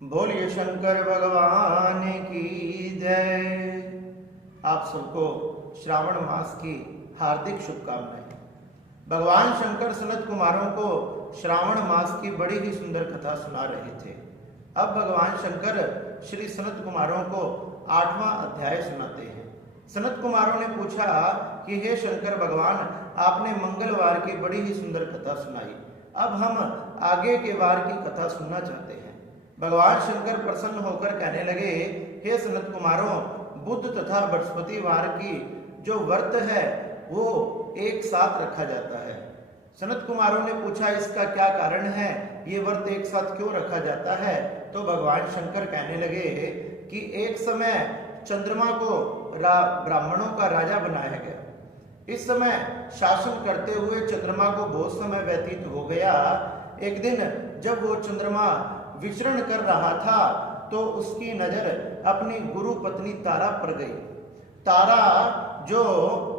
बोलिए शंकर भगवान की जय। आप सबको श्रावण मास की हार्दिक शुभकामनाएं। भगवान शंकर सनत कुमारों को श्रावण मास की बड़ी ही सुंदर कथा सुना रहे थे। अब भगवान शंकर श्री सनत कुमारों को 8वां अध्याय सुनाते हैं। सनत कुमारों ने पूछा कि हे शंकर भगवान, आपने मंगलवार की बड़ी ही सुंदर कथा सुनाई, अब हम आगे के वार की कथा सुनना चाहते हैं। भगवान शंकर प्रसन्न होकर कहने लगे, हे सनत कुमारों, बुध तथा बृहस्पतिवार की जो व्रत है वो एक साथ रखा जाता है। सनत कुमारों ने पूछा, इसका क्या कारण है, ये व्रत एक साथ क्यों रखा जाता है? तो भगवान शंकर कहने लगे कि एक समय चंद्रमा को ब्राह्मणों का राजा बनाया गया। इस समय शासन करते हुए चंद्रमा को बहुत समय व्यतीत हो गया। एक दिन जब वो चंद्रमा विचरण कर रहा था तो उसकी नजर अपनी गुरु पत्नी तारा पर गई। तारा जो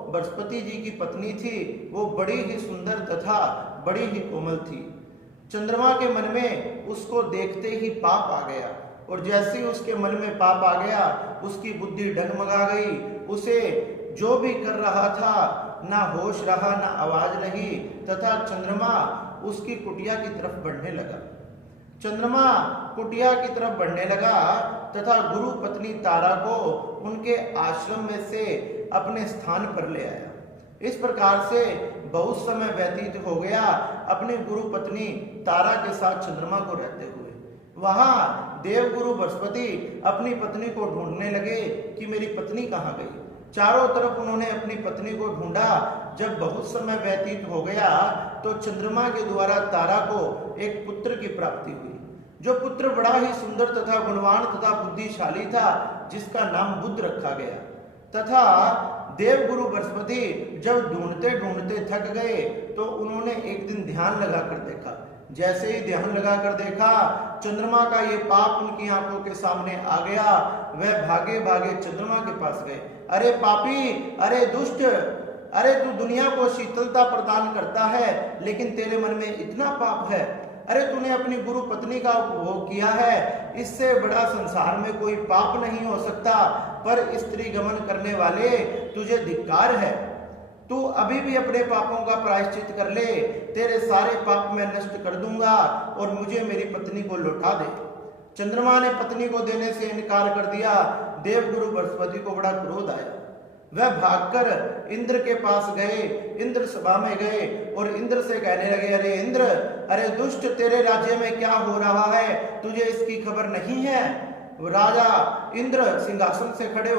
बृहस्पति जी की पत्नी थी वो बड़ी ही सुंदर तथा बड़ी ही कोमल थी। चंद्रमा के मन में उसको देखते ही पाप आ गया और जैसे ही उसके मन में पाप आ गया उसकी बुद्धि डगमगा गई। उसे जो भी कर रहा था ना होश रहा ना आवाज रही तथा चंद्रमा उसकी कुटिया की तरफ बढ़ने लगा। चंद्रमा कुटिया की तरफ बढ़ने लगा तथा गुरु पत्नी तारा को उनके आश्रम में से अपने स्थान पर ले आया। इस प्रकार से बहुत समय व्यतीत हो गया अपनी गुरु पत्नी तारा के साथ चंद्रमा को रहते हुए। वहां देवगुरु बृहस्पति अपनी पत्नी को ढूंढने लगे कि मेरी पत्नी कहाँ गई। चारों तरफ उन्होंने अपनी पत्नी को ढूंढा। जब बहुत समय व्यतीत हो गया तो चंद्रमा के द्वारा तारा को एक पुत्र की प्राप्ति हुई, जो पुत्र बड़ा ही सुंदर तथा गुणवान तथा बुद्धिशाली था, जिसका नाम बुध रखा गया। तथा देवगुरु बृहस्पति जब ढूंढते ढूंढते थक गए तो उन्होंने एक दिन ध्यान लगाकर देखा। जैसे ही ध्यान लगाकर देखा चंद्रमा का ये पाप उनकी आंखों के सामने आ गया। वह भागे भागे चंद्रमा के पास गए। अरे पापी, अरे दुष्ट, अरे तू दुनिया को शीतलता प्रदान करता है लेकिन तेरे मन में इतना पाप है। अरे तूने अपनी गुरु पत्नी का उपभोग किया है, इससे बड़ा संसार में कोई पाप नहीं हो सकता। पर स्त्री गमन करने वाले, तुझे धिक्कार है। तू अभी भी अपने पापों का प्रायश्चित कर ले, तेरे सारे पाप मैं नष्ट कर दूंगा और मुझे मेरी पत्नी को लौटा दे। चंद्रमा ने पत्नी को देने से इनकार कर दिया। देवगुरु बृहस्पति को बड़ा क्रोध आया। वह भागकर इंद्र के पास गए, इंद्र सभा में गए और इंद्र से कहने लगे, अरे इंद्र, अरे दुष्ट, तेरे राज्य में क्या हो रहा है, तुझे इसकी खबर नहीं है? राजा इंद्र सिंहासन से खड़े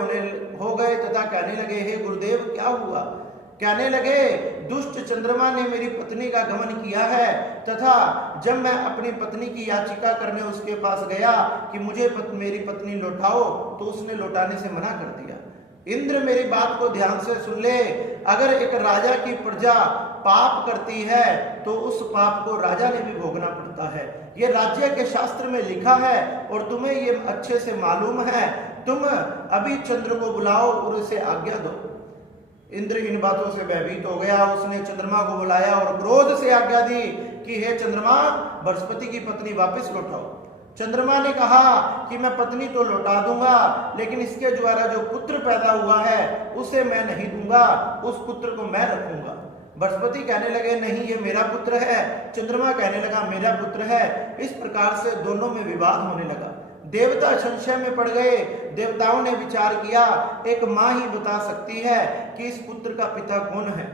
हो गए तथा कहने लगे, हे गुरुदेव, क्या हुआ? कहने लगे, दुष्ट चंद्रमा ने मेरी पत्नी का गमन किया है तथा जब मैं अपनी पत्नी की याचिका करने उसके पास गया कि मुझे मेरी पत्नी लौटाओ तो उसने लौटाने से मना कर दिया। इंद्र, मेरी बात को ध्यान से सुन ले। अगर एक राजा की प्रजा पाप करती है तो उस पाप को राजा ने भी भोगना पड़ता है। ये राज्य के शास्त्र में लिखा है और तुम्हें ये अच्छे से मालूम है। तुम अभी चंद्र को बुलाओ और उसे आज्ञा दो। इंद्र इन बातों से भयभीत हो गया। उसने चंद्रमा को बुलाया और क्रोध से आज्ञा दी कि हे चंद्रमा, बृहस्पति की पत्नी वापस लौटाओ। चंद्रमा ने कहा कि मैं पत्नी तो लौटा दूंगा लेकिन इसके द्वारा जो पुत्र पैदा हुआ है उसे मैं नहीं दूंगा, उस पुत्र को मैं रखूंगा। बृहस्पति कहने लगे, नहीं, ये मेरा पुत्र है। चंद्रमा कहने लगा, मेरा पुत्र है। इस प्रकार से दोनों में विवाद होने लगा। देवता संशय में पड़ गए। देवताओं ने विचार किया, एक मां ही बता सकती है कि इस पुत्र का पिता कौन है।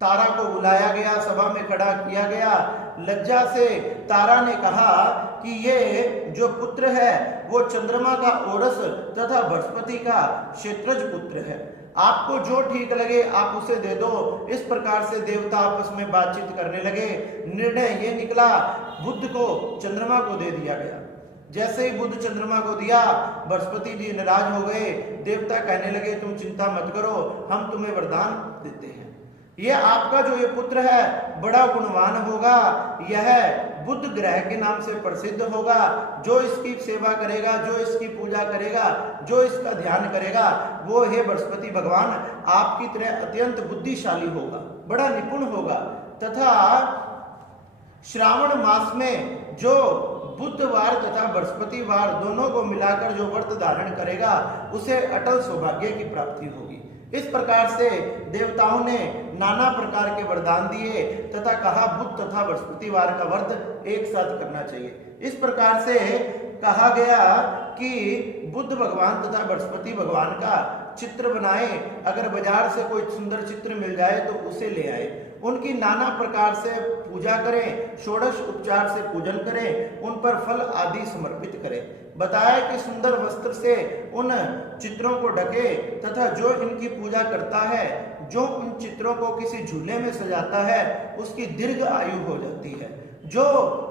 तारा को बुलाया गया, सभा में खड़ा किया गया। लज्जा से तारा ने कहा कि ये जो पुत्र है वो चंद्रमा का औरस तथा बृहस्पति का क्षेत्रज पुत्र है। आपको जो ठीक लगे आप उसे दे दो। इस प्रकार से देवता आपस में बातचीत करने लगे। निर्णय ये निकला, बुध को चंद्रमा को दे दिया गया। जैसे ही बुध चंद्रमा को दिया, बृहस्पति जी नाराज हो गए। देवता कहने लगे, तुम चिंता मत करो, हम तुम्हें वरदान देते हैं। ये आपका जो ये पुत्र है बड़ा गुणवान होगा, यह बुध ग्रह के नाम से प्रसिद्ध होगा। जो इसकी सेवा करेगा, जो इसकी पूजा करेगा, जो इसका ध्यान करेगा, वो हे बृहस्पति भगवान आपकी तरह अत्यंत बुद्धिशाली होगा, बड़ा निपुण होगा तथा श्रावण मास में जो बुधवार तथा बृहस्पतिवार दोनों को मिलाकर जो व्रत धारण करेगा उसे अटल सौभाग्य की प्राप्ति होगी। इस प्रकार से देवताओं ने नाना प्रकार के वरदान दिए तथा कहा बुध तथा बृहस्पतिवार का व्रत एक साथ करना चाहिए। इस प्रकार से कहा गया कि बुध भगवान तथा बृहस्पति भगवान का चित्र बनाए, अगर बाजार से कोई सुंदर चित्र मिल जाए तो उसे ले आए, उनकी नाना प्रकार से पूजा करें, षोडश उपचार से पूजन करें, उन पर फल आदि समर्पित करें। बताया कि सुंदर वस्त्र से उन चित्रों को ढके तथा जो इनकी पूजा करता है, जो उन चित्रों को किसी झूले में सजाता है, उसकी दीर्घ आयु हो जाती है। जो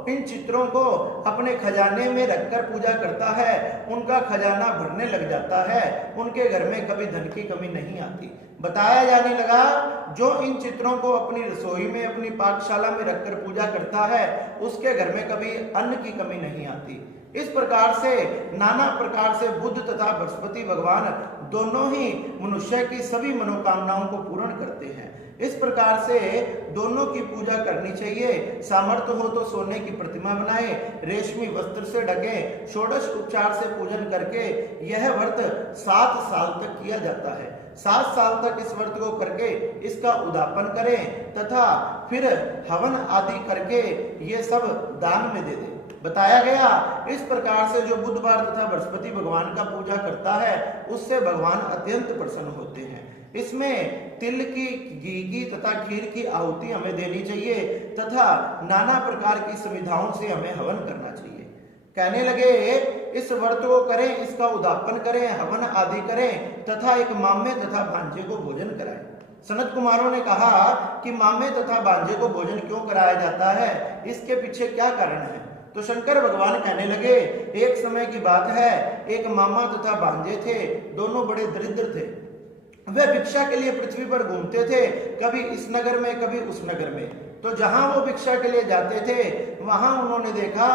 इन चित्रों को अपने खजाने में रखकर पूजा करता है, उनका खजाना भरने लग जाता है, उनके घर में कभी धन की कमी नहीं आती। बताया जाने लगा जो इन चित्रों को अपनी रसोई में, अपनी पाकशाला में रखकर पूजा करता है, उसके घर में कभी अन्न की कमी नहीं आती। इस प्रकार से नाना प्रकार से बुध तथा बृहस्पति भगवान दोनों ही मनुष्य की सभी मनोकामनाओं को पूर्ण करते हैं। इस प्रकार से दोनों की पूजा करनी चाहिए। सामर्थ्य हो तो सोने की प्रतिमा बनाए, रेशमी वस्त्र से ढके, षोडश उपचार से पूजन करके यह व्रत 7 साल तक किया जाता है। 7 साल तक इस व्रत को करके इसका उद्यापन करें तथा फिर हवन आदि करके ये सब दान में दे दें। बताया गया इस प्रकार से जो बुधवार तथा बृहस्पति भगवान का पूजा करता है उससे भगवान अत्यंत प्रसन्न होते हैं। इसमें तिल की, घी की तथा खीर की आहुति हमें देनी चाहिए तथा नाना प्रकार की सुविधाओं से हमें हवन करना चाहिए। कहने लगे इस व्रत को करें, इसका उद्यापन करें, हवन आदि करें तथा एक मामे तथा भांजे को भोजन कराएं। सनत कुमारों ने कहा कि मामे तथा भांजे को भोजन क्यों कराया जाता है, इसके पीछे क्या कारण है? तो शंकर भगवान कहने लगे एक समय की बात है, एक मामा तथा भांजे थे, दोनों बड़े दरिद्र थे। वे भिक्षा के लिए पृथ्वी पर घूमते थे, कभी इस नगर में कभी उस नगर में। तो जहां वो भिक्षा के लिए जाते थे वहां उन्होंने देखा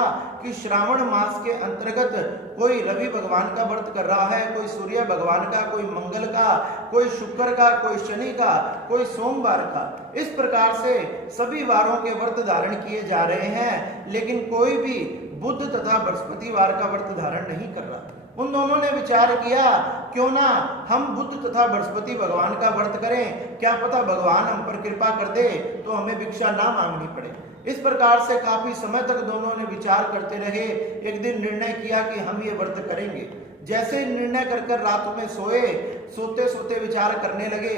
कि श्रावण मास के अंतर्गत कोई रवि भगवान का व्रत कर रहा है, कोई सूर्य भगवान का, कोई मंगल का, कोई शुक्र का, कोई शनि का, कोई सोमवार का। इस प्रकार से सभी वारों के व्रत धारण किए जा रहे हैं, लेकिन कोई भी बुध तथा बृहस्पतिवार का व्रत धारण नहीं कर रहा। उन दोनों ने विचार किया क्यों ना हम बुध तथा बृहस्पति भगवान का व्रत करें, क्या पता भगवान हम पर कृपा कर दे तो हमें भिक्षा ना मांगनी पड़े। इस प्रकार से काफी समय तक दोनों ने विचार करते रहे। एक दिन निर्णय किया कि हम ये व्रत करेंगे। जैसे निर्णय कर रात में सोए, सोते सोते विचार करने लगे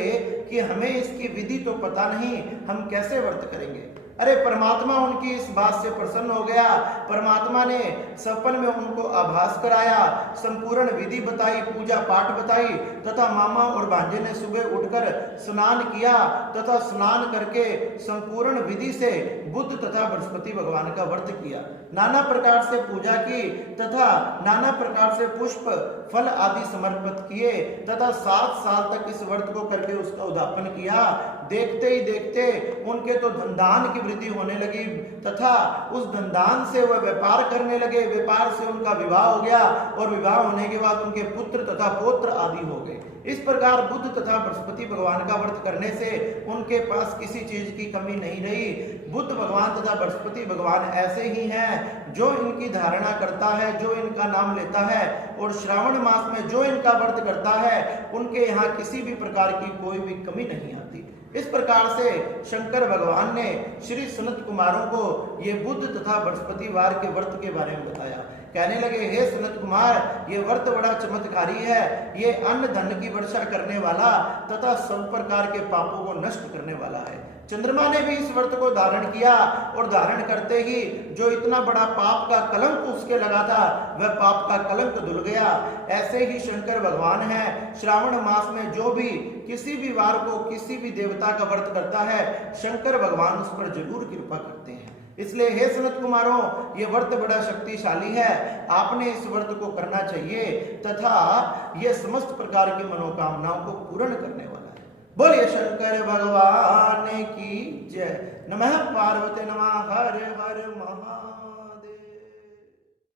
कि हमें इसकी विधि तो पता नहीं, हम कैसे व्रत करेंगे। अरे परमात्मा उनकी इस बात से प्रसन्न हो गया। परमात्मा ने सपन में उनको आभास कराया, संपूर्ण विधि बताई, पूजा पाठ बताई तथा मामा और भांजे ने सुबह उठकर स्नान किया तथा स्नान करके संपूर्ण विधि से बुध तथा बृहस्पति भगवान का व्रत किया। नाना प्रकार से पूजा की तथा नाना प्रकार से पुष्प फल आदि समर्पित किए तथा 7 साल तक इस व्रत को करके उसका उद्यापन किया। देखते ही देखते उनके तो धनदान की वृद्धि होने लगी तथा उस धनदान से वह व्यापार करने लगे। व्यापार से उनका विवाह हो गया और विवाह होने के बाद उनके पुत्र तथा पौत्र आदि हो गए। इस प्रकार बुध तथा बृहस्पति भगवान का व्रत करने से उनके पास किसी चीज की कमी नहीं रही। बुध भगवान तथा बृहस्पति भगवान ऐसे ही हैं जो इनकी धारणा करता है, जो इनका नाम लेता है और श्रावण मास में जो इनका व्रत करता है उनके यहाँ किसी भी प्रकार की कोई भी कमी नहीं आती। इस प्रकार से शंकर भगवान ने श्री सनत कुमारों को ये बुध तथा बृहस्पतिवार के व्रत के बारे में बताया। कहने लगे हे सनत कुमार, ये व्रत बड़ा चमत्कारी है, ये अन्न धन की वर्षा करने वाला तथा सब प्रकार के पापों को नष्ट करने वाला है। चंद्रमा ने भी इस व्रत को धारण किया और धारण करते ही जो इतना बड़ा पाप का कलंक उसके लगा था वह पाप का कलंक धुल गया। ऐसे ही शंकर भगवान है, श्रावण मास में जो भी किसी भी वार को किसी भी देवता का व्रत करता है शंकर भगवान उस पर जरूर कृपा करते हैं। इसलिए हे सनत कुमारों, ये व्रत बड़ा शक्तिशाली है, आपने इस व्रत को करना चाहिए तथा ये समस्त प्रकार की मनोकामनाओं को पूर्ण करने वाला है। बोलिए शंकर भगवान की जय। नमः पार्वती नमः हर हर महा